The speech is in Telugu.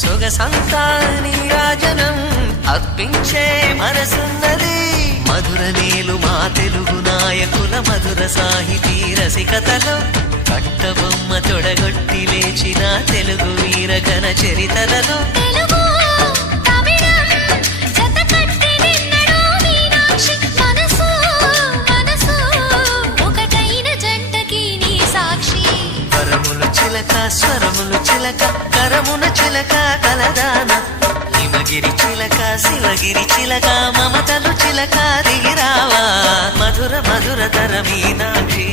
సొగసంతా నీరాజనం అర్పించే మనసున్నది మధుర నేలు మా తెలుగు నాయకుల మధుర సాహితీ రసికతలో కట్టబొమ్మ తొడగొట్టి లేచిన తెలుగు వీర ఘన చరితలలో చిలక స్వరములు చిలక కరమున చిలక కలదాన హిమగిరి చిలక శివగిరి చిలక మమతలు చిలక దిగిరావా మధుర మధుర తర మీనాక్షి